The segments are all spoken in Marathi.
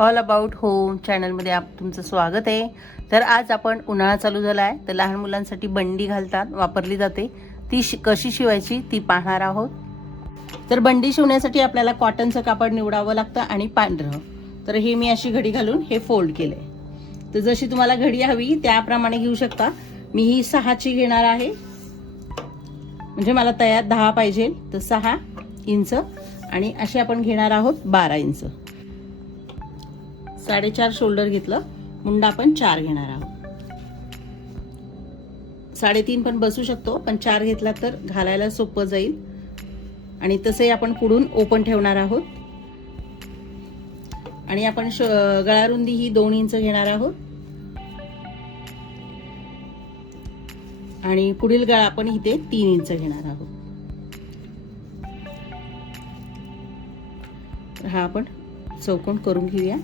ऑल अबाउट होम चॅनलमध्ये तुमचं स्वागत आहे। तर आज आपण उन्हाळा चालू झाला आहे, तर लहान मुलांसाठी बंडी घालतात वापरली जाते, ती कशी शिवायची ती पाहणार आहोत। तर बंडी शिवण्यासाठी आपल्याला कॉटनचं कापड निवडावं लागतं आणि पांढरं। तर हे मी अशी घडी घालून हे फोल्ड केलंय। तर जशी तुम्हाला घडी हवी त्याप्रमाणे घेऊ शकता। मी ही 6ची घेणार आहे, म्हणजे मला तयार 10 पाहिजे, तर 6 इंच आणि अशी आपण घेणार आहोत 12 इंच। 4.5 शोल्डर घेतलं, मुंडा आपण 4 घेणार आहोत। 3.5 पण बसू शकतो, पण 4 घेतला तर घालायला सोपं जाईल। आणि तसे आपण पुढून ओपन ठेवणार आहोत। आणि आपण गळा रुंदी ही 2 इंच घेणार आहोत आणि पुढील गळा आपण इथे 3 इंच घेणार आहोत। हा आपण चौकोन करून घेऊया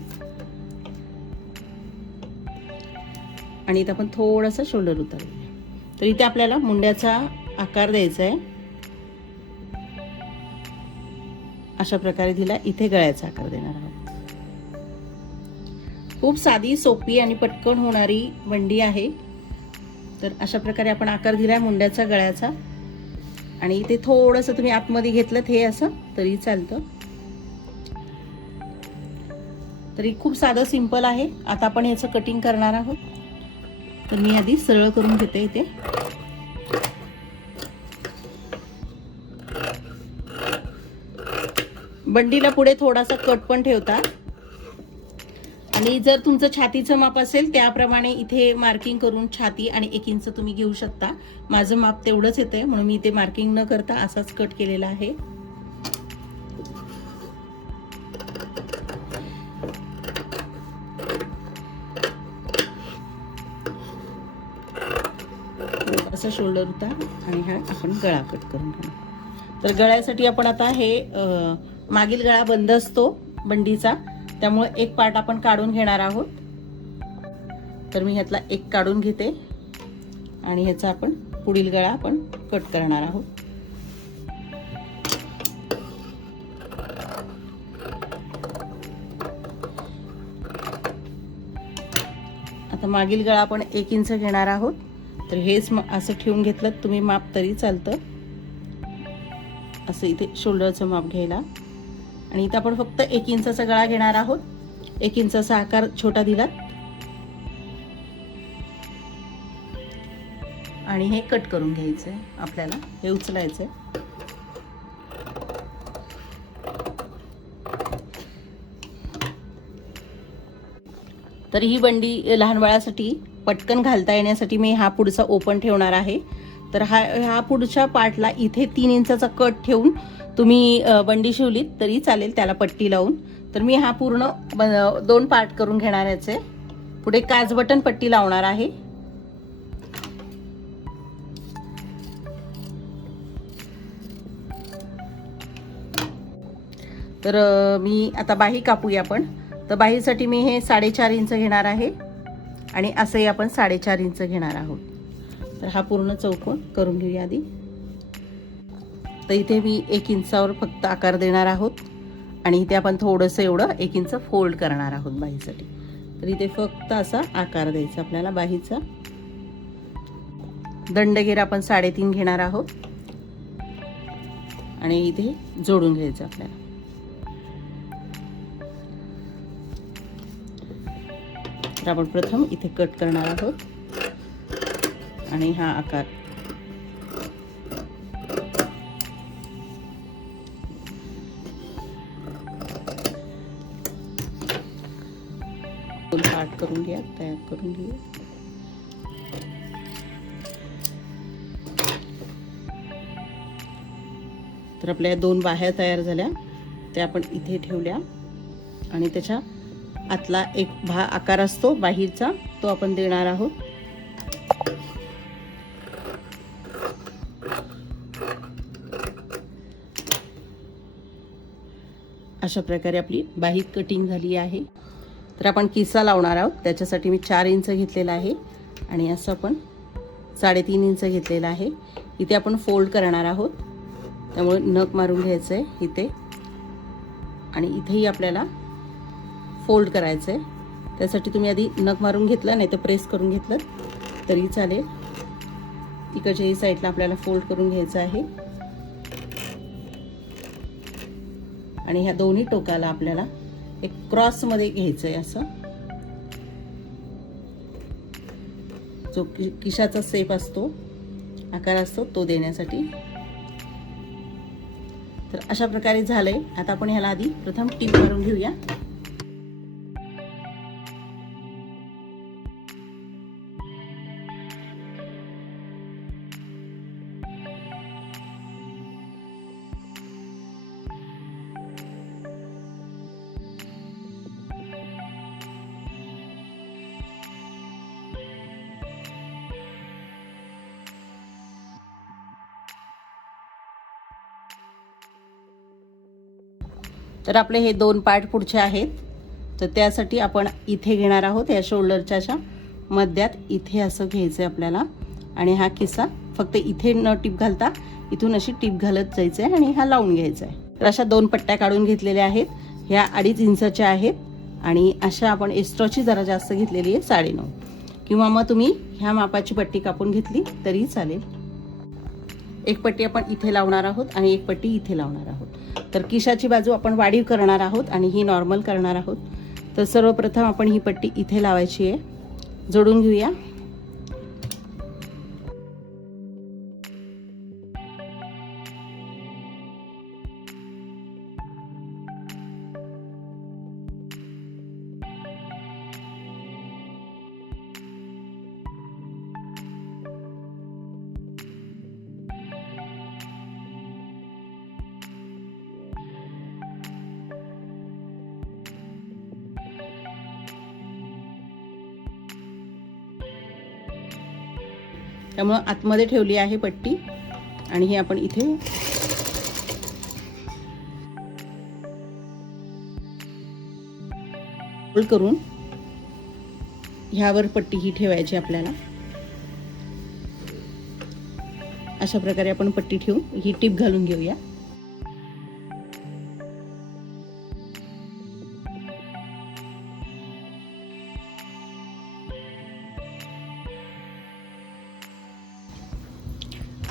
आणि इथे आपण थोडासा शोल्डर उतरूया। तर इथे आपल्याला मुंड्याचा आकार द्यायचा आहे, अशा प्रकारे दिला। इथे गळ्याचा आकार देणार आहोत। खूप साधी, सोपी आणि पटकन होणारी बंडी आहे। तर अशा प्रकारे आपण आकार दिलाय मुंड्याचा, गळ्याचा, आणि इथे थोडंसं तुम्ही आतमध्ये घेतलं हे असं तरी चालतं। तरी खूप साधं सिंपल आहे। आता आपण याचं कटिंग करणार आहोत। तर मी आधी सरळ करून घेते इथे। बंडीला पुढे थोडासा कट पण ठेवता, आणि जर तुमचं छातीचं माप असेल त्याप्रमाणे इथे मार्किंग करून छाती आणि 1 इंच तुम्ही घेऊ शकता। माझं माप तेवढंच येतंय, म्हणून मी इथे मार्किंग न करता असाच कट केलेला आहे। असं शोल्डर उतार आणि हा आपण गळा कट करून घेणार। तर गळ्यासाठी आपण आता हे मागील गळा बंद असतो बंडीचा, त्यामुळे एक पार्ट आपण काढून घेणार आहोत। तर मी ह्यातला एक काढून घेते आणि ह्याचा आपण पुढील गळा आपण कट करणार आहोत। आता मागील गळा आपण 1 इंच घेणार आहोत। तर हेच असं ठेवून घेतलं तुम्ही माप तरी चालतं। असं इथे शोल्डरचं माप घ्यायला, आणि इथं आपण फक्त 1 इंचाचा गळा घेणार आहोत। 1 इंचाचा आकार छोटा दिला आणि हे कट करून घ्यायचंय आपल्याला, हे उचलायचंय। तर ही बंडी लहान बाळासाठी पटकन घालता येण्यासाठी मी हा पुढचा ओपन ठेवणार आहे। तर हा पुढच्या पार्टला इथे 3 इंचाचा कट ठेवून तुम्ही बंडी शिवलीत तरी चालेल, त्याला पट्टी लावून। तर मी हा पूर्ण 2 पार्ट करून घेणार याचे। पुढे काज बटन पट्टी लावणार आहे। तर मी आता बाही कापूया आपण। तर बाहीसाठी मी हे 4.5 इंच घेणार आहे आणि असे आपण 4.5 इंच घेणार आहोत। तर हा पूर्ण चौकोन करून घेऊया आधी। तर इथे मी 1 इंचावर फक्त आकार देणार आहोत आणि इथे आपण थोडंसं एवढं 1 इंच फोल्ड करणार आहोत बाहीसाठी। तर इथे फक्त असा आकार द्यायचा आपल्याला बाहीचा। दंडगेर आपण 3.5 घेणार आहोत आणि इथे जोडून घ्यायचं आपल्याला। तर आपण प्रथम इथे कट करणार आहोत आणि हा आकार पार्ट करून घ्या, तयार करून घेऊया। तर आपल्या 2 बाह्या तयार झाल्या, त्या आपण इथे ठेवल्या आणि त्याच्या आतला एक आकार असतो बाहीचा, तो आपण देणार आहोत। अशा प्रकारे आपली बाही कटिंग झाली आहे। तर आपण किस्सा लावणार आहोत, त्याच्यासाठी मी 4 इंच घेतलेला आहे आणि असं आपण 3.5 इंच घेतलेला आहे। इथे आपण फोल्ड करणार आहोत, त्यामुळे नख मारून घ्यायचं आहे इथे, आणि इथेही आपल्याला फोल्ड करायचं आहे। त्यासाठी तुम्ही आधी नख मारून घेतलं, नाही तर प्रेस करून घेतलं तरी चालेल। इकडच्याही साईडला आपल्याला फोल्ड करून घ्यायचं आहे आणि ह्या दोन्ही टोकाला आपल्याला एक क्रॉसमध्ये घ्यायचं आहे, असं जो किशाचा शेप असतो, आकार असतो, तो देण्यासाठी। तर अशा प्रकारे झालंय। आता आपण ह्याला आधी प्रथम टीप मारून घेऊया। तर आपले हे दोन पार्ट पुढचे आहेत, तर त्यासाठी आपण इथे घेणार आहोत, या शोल्डरच्या अशा मध्यात इथे असं घ्यायचं आहे आपल्याला आणि हा किस्सा फक्त इथे न टीप घालता इथून अशी टीप घालत जायचं आहे आणि हा लावून घ्यायचा आहे। तर अशा दोन पट्ट्या काढून घेतलेल्या आहेत, ह्या 2.5 इंचाच्या आहेत आणि अशा आपण एक्स्ट्राची जरा जास्त घेतलेली आहे 9.5, किंवा मग तुम्ही ह्या मापाची पट्टी कापून घेतली तरी चालेल। एक पट्टी आपण इथे लावणार आहोत आणि एक पट्टी इथे लावणार आहोत। तर किशाची बाजू आपण वाढीव करणार आहोत आणि ही नॉर्मल करणार आहोत। तर सर्वप्रथम आपण ही पट्टी इथे लावायची आहे, जोडून घेऊया। त्यामुळे आतमध्ये ठेवली आहे पट्टी आणि ही आपण इथे फोल्ड करून ह्यावर पट्टी ही ठेवायची आपल्याला। अशा प्रकारे आपण पट्टी ठेवून ही टीप घालून घेऊया।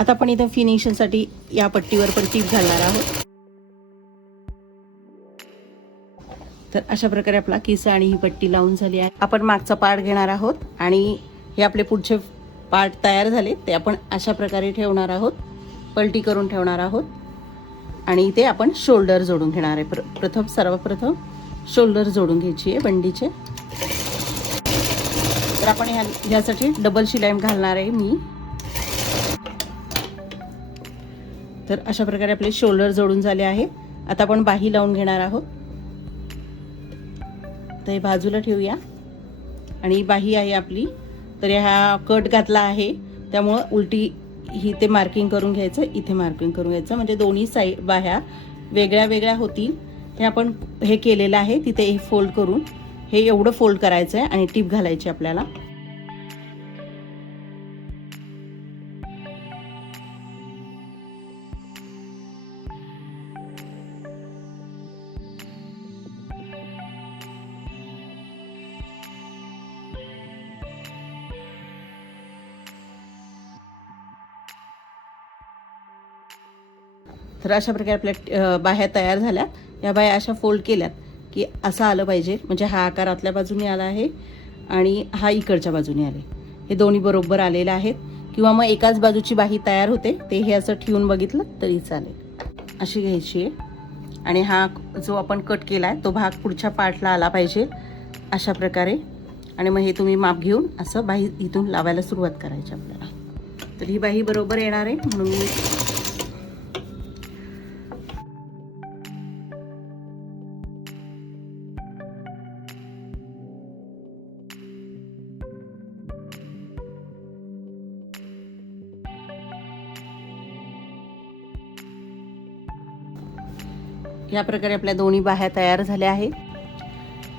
आता आपण इथे फिनिशिंगसाठी या पट्टीवर पण टीप घालणार आहोत। तर अशा प्रकारे आपला किस्सा आणि ही पट्टी लावून झाली आहे। आपण मागचा पार्ट घेणार आहोत आणि हे आपले पुढचे पार्ट तयार झाले ते आपण अशा प्रकारे ठेवणार आहोत, पलटी करून ठेवणार आहोत आणि इथे आपण शोल्डर जोडून घेणार आहे। सर्वप्रथम शोल्डर जोडून घ्यायची आहे बंडीचे। तर आपण ह्यासाठी डबल शिलाई घालणार आहे मी। तर अशा प्रकारे आपले शोल्डर जोडून झाले आहे। आता आपण बाही लावून घेणार आहोत। तर हे बाजूला ठेवूया आणि बाही आहे आपली। तर ह्या कट घातला आहे त्यामुळे उलटी ही ते मार्किंग करून घ्यायचं, इथे मार्किंग करून घ्यायचं, म्हणजे दोन्ही साईड बाह्या वेगळ्या वेगळ्या होतील। हे आपण हे केलेलं आहे, तिथे हे फोल्ड करून हे एवढं फोल्ड करायचं आहे आणि टीप घालायची आपल्याला। तर अशा प्रकारे आपल्या बाह्या तयार झाल्या। या बाह्या अशा फोल्ड केल्यात की असं आलं पाहिजे, म्हणजे हा आकार आतल्या बाजूने आला आहे आणि हा इकडच्या बाजूने आले, हे दोन्ही बरोबर आलेले आहेत। किंवा मग एकाच बाजूची बाही तयार होते ते हे असं ठेवून बघितलं तरी चालेल। अशी घ्यायची आहे आणि हा जो आपण कट केला आहे तो भाग पुढच्या पार्टला आला पाहिजे अशा प्रकारे। आणि मग हे तुम्ही माप घेऊन असं बाही इथून लावायला सुरुवात करायची आपल्याला। तर ही बाही बरोबर येणार आहे म्हणून मी या प्रकारे आपल्या दोन्ही बाह्या तयार झाल्या आहेत।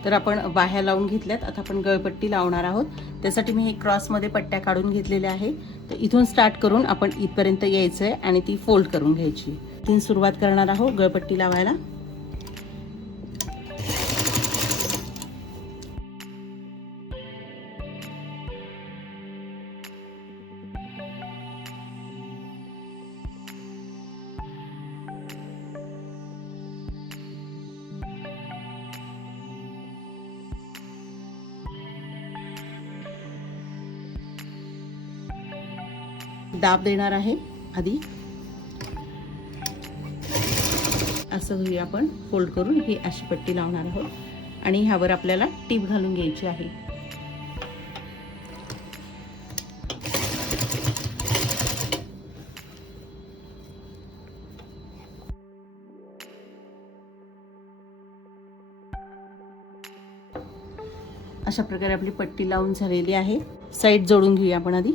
तर आपण बाह्या लावून घेतल्यात, आता आपण गळपट्टी लावणार आहोत। त्यासाठी मी हे क्रॉसमध्ये पट्ट्या काढून घेतलेल्या आहे। तर इथून स्टार्ट करून आपण इथपर्यंत यायचं आहे आणि ती फोल्ड करून घ्यायची। इथून सुरुवात करणार आहोत गळपट्टी लावायला। दाब देणार आहे आधी. असं घेऊया आपण फोल्ड करून ही अशी पट्टी लावणार आहोत आणि ह्यावर आपल्याला टीप घालून घ्यायची आहे. अशा प्रकारे आपली पट्टी लावून झालेली आहे. साईड जोडून घेऊया आपण आधी,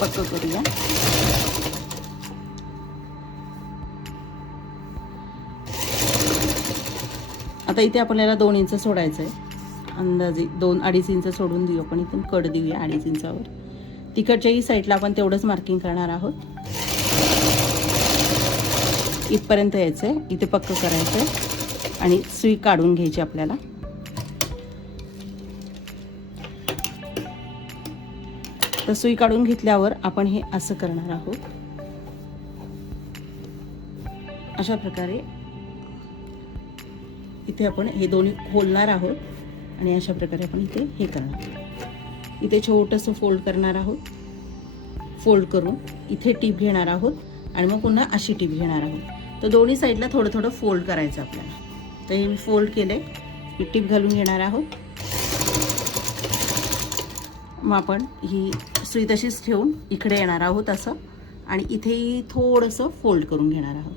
पक्क करूया. आता इथे आपल्याला 2 इंच सोडायचं आहे. अंदाजे 2-2.5 इंच सोडून देऊ आपण. इथून कट देऊया 2.5 इंचावर. तिकडच्याही साईडला आपण तेवढंच मार्किंग करणार आहोत. इथपर्यंत यायचं आहे. इथे पक्क करायचं आहे आणि सुई काढून घ्यायची आपल्याला. तर सुई काढून घेतल्यावर आपण हे असं करणार आहोत. अशा प्रकारे इथे आपण हे दोन्ही खोलणार आहोत आणि अशा प्रकारे आपण इथे हे करणार आहोत. इथे छोटंसं फोल्ड करणार आहोत. फोल्ड करून इथे टीप घेणार आहोत आणि मग पुन्हा अशी टीप घेणार आहोत. तर दोन्ही साईडला थोडं थोडं फोल्ड करायचं आपल्याला. तर हे मी फोल्ड केले, ही टीप घालून घेणार आहोत. मग आपण ही सुई तशीच ठेवून इकडे येणार आहोत असं आणि इथेही थोडंसं फोल्ड करून घेणार आहोत.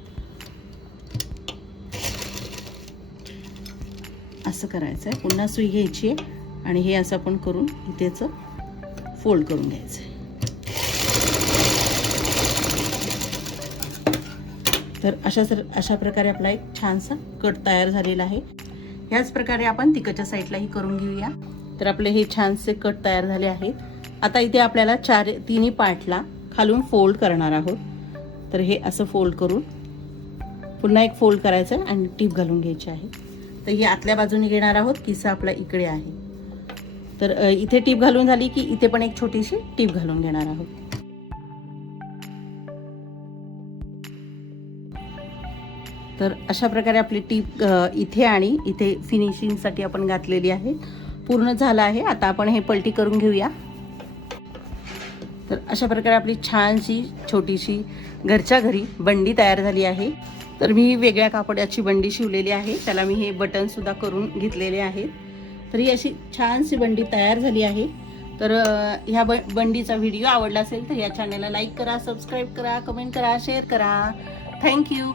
असं करायचं आहे. पुन्हा सुई घ्यायची आहे आणि हे असं आपण करून इथेच फोल्ड करून घ्यायचं आहे. तर अशा प्रकारे आपला एक छानसा कट तयार झालेला आहे. ह्याच प्रकारे आपण तिकडच्या साईडलाही करून घेऊया. तर आपले हे छानसे कट तयार झाले आहेत. आता इथे आपल्याला तिन्ही पार्टला खालून फोल्ड करणार आहोत. तर हे असं फोल्ड करून पुन्हा एक फोल्ड करायचं आणि टीप घालून घ्यायची आहे. तर ही आतल्या बाजूने घेणार आहोत. किस्सा आपला इकडे आहे. तर इथे टीप घालून झाली की इथे पण एक छोटीशी टीप घालून घेणार आहोत. तर अशा प्रकारे आपली टीप इथे आणि इथे फिनिशिंगसाठी आपण घातलेली आहे. पूर्ण झालं आहे. आता आपण हे पलटी करून घेऊया. तर अशा प्रकारे आपली छानशी छोटीशी घरच्या घरी बंडी तयार झाली आहे. तर मी वेगळ्या कापडाची बंडी शिवलेली आहे. त्याला मी हे बटनसुद्धा करून घेतलेले आहेत. तर ही अशी छानशी बंडी तयार झाली आहे. तर ह्या बंडीचा व्हिडिओ आवडला असेल तर या चॅनलला लाईक करा, सबस्क्राईब करा, कमेंट करा, शेअर करा. थँक्यू.